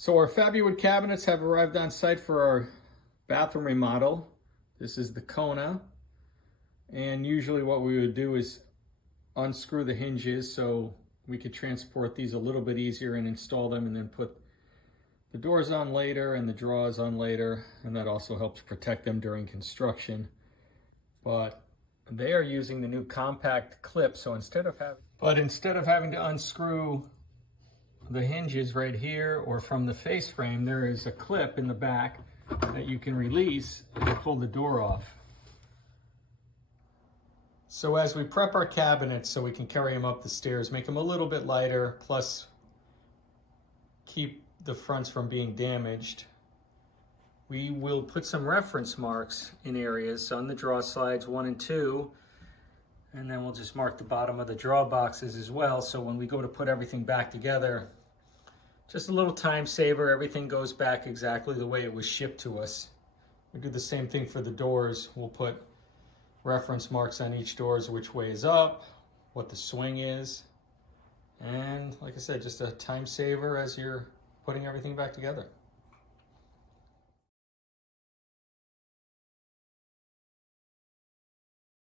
So our Fabuwood cabinets have arrived on site for our bathroom remodel. This is the Kona. And usually what we would do is unscrew the hinges so we could transport these a little bit easier and install them, and then put the doors on later and the drawers on later, and that also helps protect them during construction. But they are using the new compact clip, so instead of having to unscrew the hinges right here or from the face frame, there is a clip in the back that you can release to pull the door off. So as we prep our cabinets so we can carry them up the stairs, make them a little bit lighter, plus keep the fronts from being damaged, we will put some reference marks in areas on the draw slides 1 and 2, and then we'll just mark the bottom of the draw boxes as well, so when we go to put everything back together, just a little time saver, everything goes back exactly the way it was shipped to us. We do the same thing for the doors. We'll put reference marks on each doors, which way is up, what the swing is, and like I said, just a time saver as you're putting everything back together.